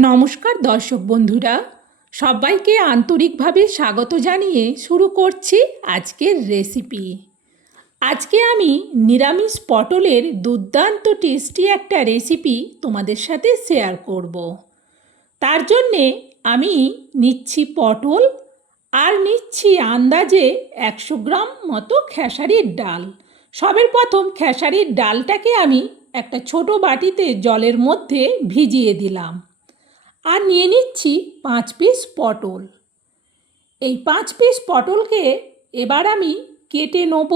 নমস্কার দর্শক বন্ধুরা, সবাইকে আন্তরিকভাবে স্বাগত জানিয়ে শুরু করছি আজকের রেসিপি। আজকে আমি নিরামিষ পটলের দুর্দান্ত টেস্টি একটা রেসিপি তোমাদের সাথে শেয়ার করব। তার জন্যে আমি নিচ্ছি পটল আর নিচ্ছি আন্দাজে 100 গ্রাম মতো খেসারির ডাল। সবের প্রথম খেসারির ডালটাকে আমি একটা ছোট বাটিতে জলের মধ্যে ভিজিয়ে দিলাম। আর নিয়ে নিচ্ছি 5 পিস পটল। এই 5 পিস পটলকে এবার আমি কেটে নেব।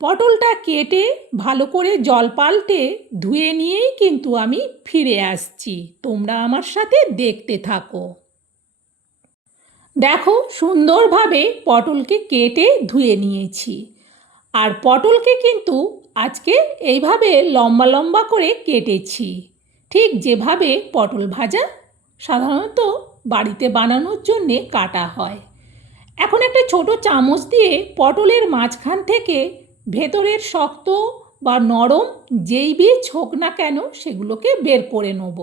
পটলটা কেটে ভালো করে জল পাল্টে ধুয়ে নিয়েই কিন্তু আমি ফিরে আসছি। তোমরা আমার সাথে দেখতে থাকো। দেখো, সুন্দরভাবে পটলকে কেটে ধুয়ে নিয়েছি। আর পটলকে কিন্তু আজকে এইভাবে লম্বা লম্বা করে কেটেছি, ঠিক যেভাবে পটল ভাজা সাধারণত বাড়িতে বানানোর জন্যে কাটা হয়। এখন একটা ছোট চামচ দিয়ে পটলের মাঝখান থেকে ভেতরের শক্ত বা নরম যেই বীজ হোক না কেন সেগুলোকে বের করে নেব।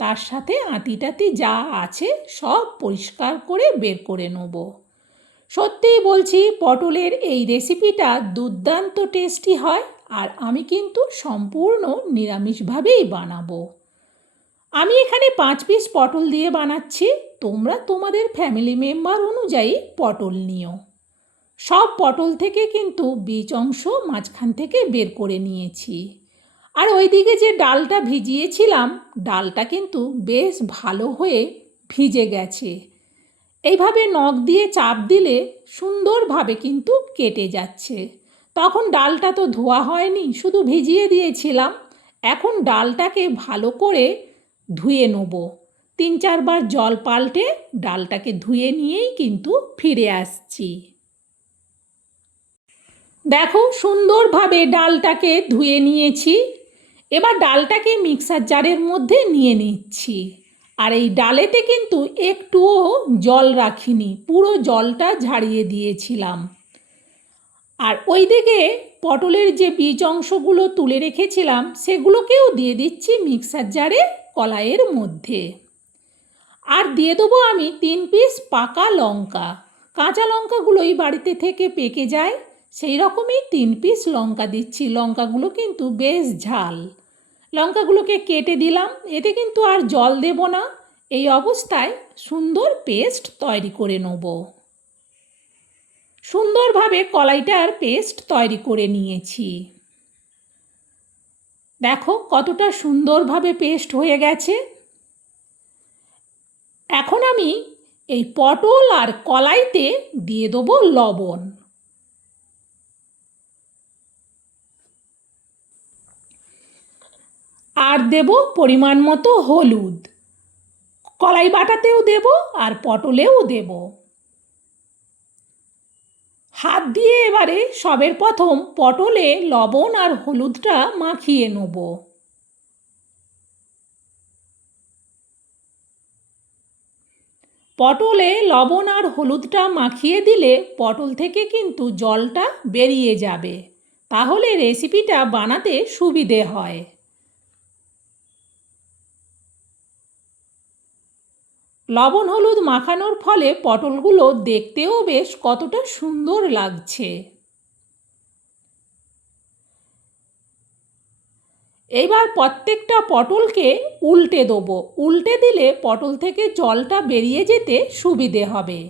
তার সাথে আঁতিটাতি যা আছে সব পরিষ্কার করে বের করে নেব। সত্যিই বলছি, পটলের এই রেসিপিটা দুর্দান্ত টেস্টি হয়। আর আমি কিন্তু সম্পূর্ণ নিরামিষভাবেই বানাবো। আমি এখানে 5 পিস পটল দিয়ে বানাচ্ছি। তোমরা তোমাদের ফ্যামিলি মেম্বার অনুযায়ী পটল নিও। সব পটল থেকে কিন্তু বীজ অংশ মাঝখান থেকে বের করে নিয়েছি। আর ওইদিকে যে ডালটা ভিজিয়েছিলাম, ডালটা কিন্তু বেশ ভালো হয়ে ভিজে গেছে। এইভাবে নখ দিয়ে চাপ দিলে সুন্দরভাবে কিন্তু কেটে যাচ্ছে। তখন ডালটা তো ধোয়া হয়নি, শুধু ভিজিয়ে দিয়েছিলাম। এখন ডালটাকে ভালো করে ধুয়ে নেব। 3-4 বার জল পাল্টে ডালটাকে ধুয়ে নিয়েই কিন্তু ফিরে আসছি। দেখো, সুন্দরভাবে ডালটাকে ধুয়ে নিয়েছি। এবার ডালটাকে মিক্সার জারের মধ্যে নিয়ে নিচ্ছি। আর এই ডালেতে কিন্তু একটুও জল রাখিনি, পুরো জলটা ঝাড়িয়ে দিয়েছিলাম। আর ওইদিকে পটলের যে বীজ অংশগুলো তুলে রেখেছিলাম সেগুলোকেও দিয়ে দিচ্ছি মিক্সার জারে কলাইয়ের মধ্যে। আর দিয়ে দেবো আমি 3 পিস পাকা লঙ্কা। কাঁচা লঙ্কাগুলোই বাড়িতে থেকে পেকে যায়, সেই রকমই 3 পিস লঙ্কা দিচ্ছি। লঙ্কাগুলো কিন্তু বেশ ঝাল। লঙ্কাগুলোকে কেটে দিলাম। এতে কিন্তু আর জল দেব না। এই অবস্থায় সুন্দর পেস্ট তৈরি করে নেব। সুন্দরভাবে কলাইটার পেস্ট তৈরি করে নিয়েছি। দেখো কতটা সুন্দরভাবে পেস্ট হয়ে গেছে। এখন আমি এই পটল আর কলাইতে দিয়ে দেবো লবণ। আর দেব পরিমাণ মতো হলুদ। কলাই বাটাতেও দেব আর পটলেও দেব। হাত দিয়ে এবারে সবের প্রথম পটলে লবণ আর হলুদটা মাখিয়ে নেব। পটলে লবণ আর হলুদটা মাখিয়ে দিলে পটল থেকে কিন্তু জলটা বেরিয়ে যাবে, তাহলে রেসিপিটা বানাতে সুবিধে হয়। লবণ হলুদ মাখানোর ফলে পটলগুলো দেখতেও বেশ কতটা সুন্দর লাগছে। এবার প্রত্যেকটা পটলকে উল্টে দেবো। উল্টে দিলে পটল থেকে জলটা বেরিয়ে যেতে সুবিধে হবে।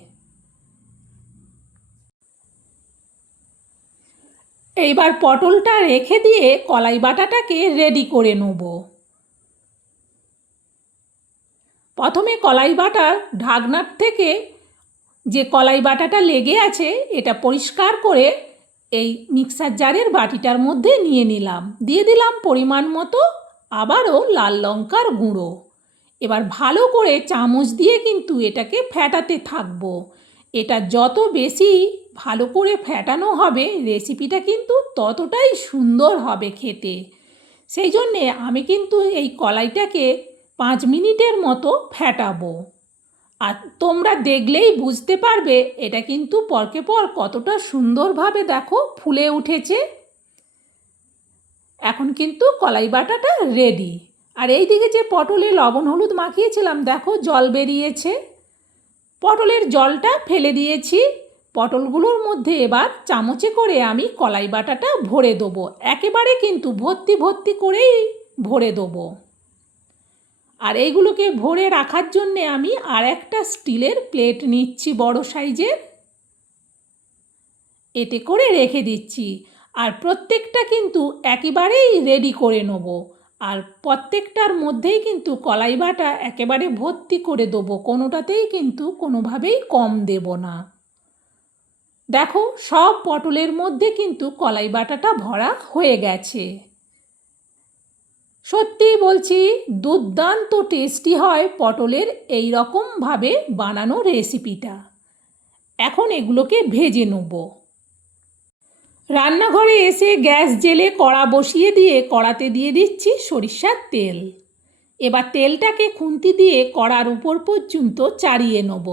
এইবার পটলটা রেখে দিয়ে কলাই বাটাটাকে রেডি করে নেব। প্রথমে কলাই বাটার ঢাকনার থেকে যে কলাই বাটাটা লেগে আছে এটা পরিষ্কার করে এই মিক্সার জারের বাটিটার মধ্যে নিয়ে নিলাম। দিয়ে দিলাম পরিমাণ মতো আবারও লাল লঙ্কার গুঁড়ো। এবার ভালো করে চামচ দিয়ে কিন্তু এটাকে ফেটাতে থাকবো। এটা যত বেশি ভালো করে ফেটানো হবে রেসিপিটা কিন্তু ততটাই সুন্দর হবে খেতে। সেই জন্যে আমি কিন্তু এই কলাইটাকে 5 মিনিটের মতো ফেটাবো। আর তোমরা দেখলেই বুঝতে পারবে এটা কিন্তু পরকে পর কতটা সুন্দরভাবে দেখো ফুলে উঠেছে। এখন কিন্তু কলাই বাটাটা রেডি। আর এই দিকে যে পটলে লবণ হলুদ মাখিয়েছিলাম দেখো জল বেরিয়েছে। পটলের জলটা ফেলে দিয়েছি। পটলগুলোর মধ্যে এবার চামচে করে আমি কলাই বাটাটা ভরে দেবো, একেবারে কিন্তু ভর্তি ভর্তি করেই ভরে দেবো। আর এইগুলোকে ভরে রাখার জন্যে আমি আর একটা স্টিলের প্লেট নিচ্ছি বড় সাইজের, এতে করে রেখে দিচ্ছি। আর প্রত্যেকটা কিন্তু একেবারেই রেডি করে নেব। আর প্রত্যেকটার মধ্যেই কিন্তু কলাই বাটা একেবারে ভর্তি করে দেবো, কোনোটাতেই কিন্তু কোনোভাবেই কম দেব না। দেখো সব পটলের মধ্যে কিন্তু কলাই বাটাটা ভরা হয়ে গেছে। সত্যিই বলছি দুর্দান্ত টেস্টি হয় পটলের এই রকমভাবে বানানো রেসিপিটা। এখন এগুলোকে ভেজে নেব। রান্নাঘরে এসে গ্যাস জ্বেলে কড়া বসিয়ে দিয়ে কড়াতে দিয়ে দিচ্ছি সরিষার তেল। এবার তেলটাকে খুন্তি দিয়ে কড়ার উপর পর্যন্ত চাড়িয়ে নেব।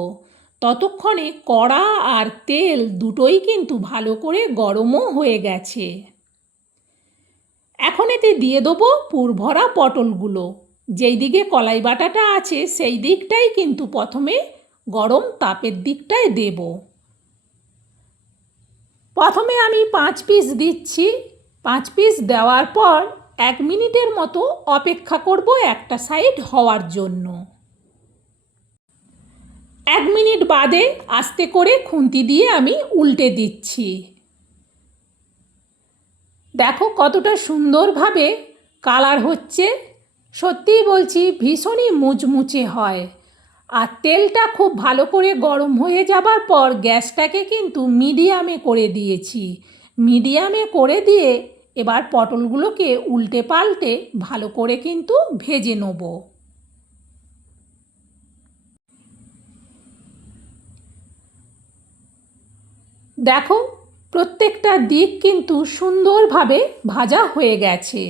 ততক্ষণে কড়া আর তেল দুটোই কিন্তু ভালো করে গরমও হয়ে গেছে। এখন এতে দিয়ে দেবো পুরভরা পটলগুলো। যেই দিকে কলাই বাটাটা আছে সেই দিকটাই কিন্তু প্রথমে গরম তাপের দিকটায় দেব। প্রথমে আমি 5 পিস দিচ্ছি। 5 পিস দেওয়ার পর 1 মিনিটের মতো অপেক্ষা করব একটা সাইড হওয়ার জন্য। 1 মিনিট বাদে আস্তে করে খুন্তি দিয়ে আমি উল্টে দিচ্ছি। দেখো কতটা সুন্দরভাবে কালার হচ্ছে। সত্যিই বলছি ভীষণই মুচমুচে হয়। আর তেলটা খুব ভালো করে গরম হয়ে যাবার পর গ্যাসটাকে কিন্তু মিডিয়ামে করে দিয়েছি। মিডিয়ামে করে দিয়ে এবার পটলগুলোকে উল্টে পাল্টে ভালো করে কিন্তু ভেজে নেব। দেখো প্রত্যেকটা দিক কিন্তু সুন্দরভাবে ভাজা হয়ে গেছে।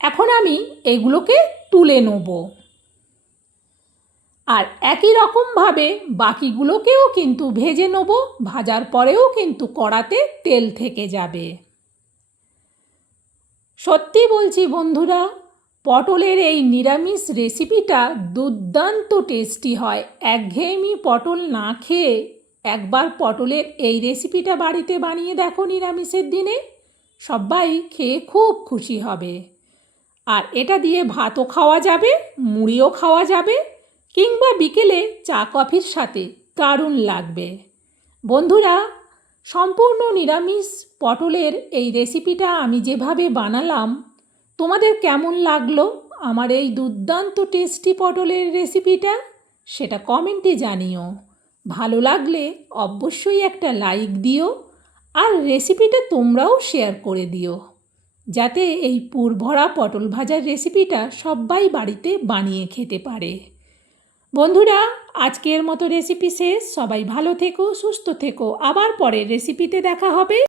এখন আমি এগুলোকে তুলে নেব। আর একই রকমভাবে বাকিগুলোকেও কিন্তু ভেজে নেব। ভাজার পরেও কিন্তু কড়াতে তেল থেকে যাবে। সত্যি বলছি বন্ধুরা, পটলের এই নিরামিষ রেসিপিটা দুর্দান্ত টেস্টি হয়। একঘেয়েমি পটল না খেয়ে একবার পটলের এই রেসিপিটা বাড়িতে বানিয়ে দেখো নিরামিষের দিনে, সবাই খেয়ে খুব খুশি হবে। আর এটা দিয়ে ভাতও খাওয়া যাবে, মুড়িও খাওয়া যাবে, কিংবা বিকেলে চা কফির সাথে দারুণ লাগবে। বন্ধুরা, সম্পূর্ণ নিরামিষ পটলের এই রেসিপিটা আমি যেভাবে বানালাম তোমাদের কেমন লাগলো আমার এই দুর্দান্ত টেস্টি পটলের রেসিপিটা, সেটা কমেন্টে জানিও। ভালো লাগলে অবশ্যই একটা লাইক দিও। আর রেসিপিটা তোমরাও শেয়ার করে দিও, যাতে এই পুরভরা পটল ভাজার রেসিপিটা সবাই বাড়িতে বানিয়ে খেতে পারে। বন্ধুরা, আজকের মতো রেসিপি শেষ। সবাই ভালো থেকো, সুস্থ থেকো। আবার পরের রেসিপিতে দেখা হবে।